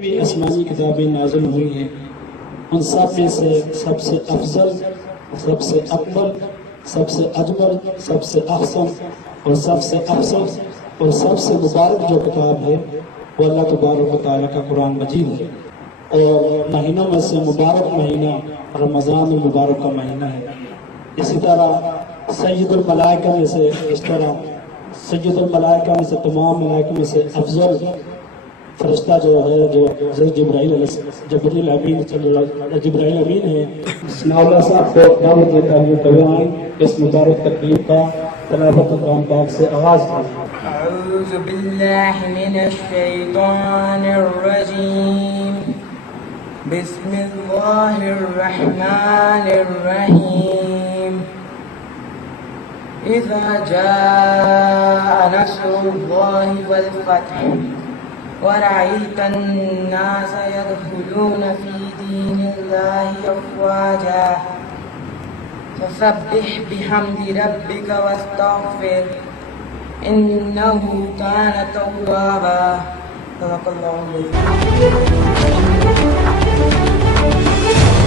بھی آسمانی کتابیں نازل ہوئی ہیں، ان سب میں سے سب سے افضل، سب سے اکبر، سب سے اجمل، سب سے احسن اور سب سے افضل اور سب سے مبارک جو کتاب ہے وہ اللہ تبارک و تعالیٰ کا قرآن مجید ہے۔ اور مہینوں میں سے مبارک مہینہ رمضان المبارک کا مہینہ ہے۔ اسی طرح سید الملائکہ میں سے، اس طرح سید الملائکہ میں سے، تمام ملائکہ میں سے افضل فرشتہ جو ہے، جو حضرت جبرائیل امین ہے، ثناءاللہ صاحب کو دعوت دیتا ہوں کہ اس مبارک تقریب کا تلاوت قرآن پاک سے آغاز کریں۔ اعوذ باللہ من الشیطان الرجیم، بسم اللہ الرحمن الرحیم۔ اذا جاء نصر اللہ والفتح ورأيت الناس يدخلون في دين الله أفواجا فسبح بحمد ربك واستغفر إنه كان توابا۔ صدق الله العظيم۔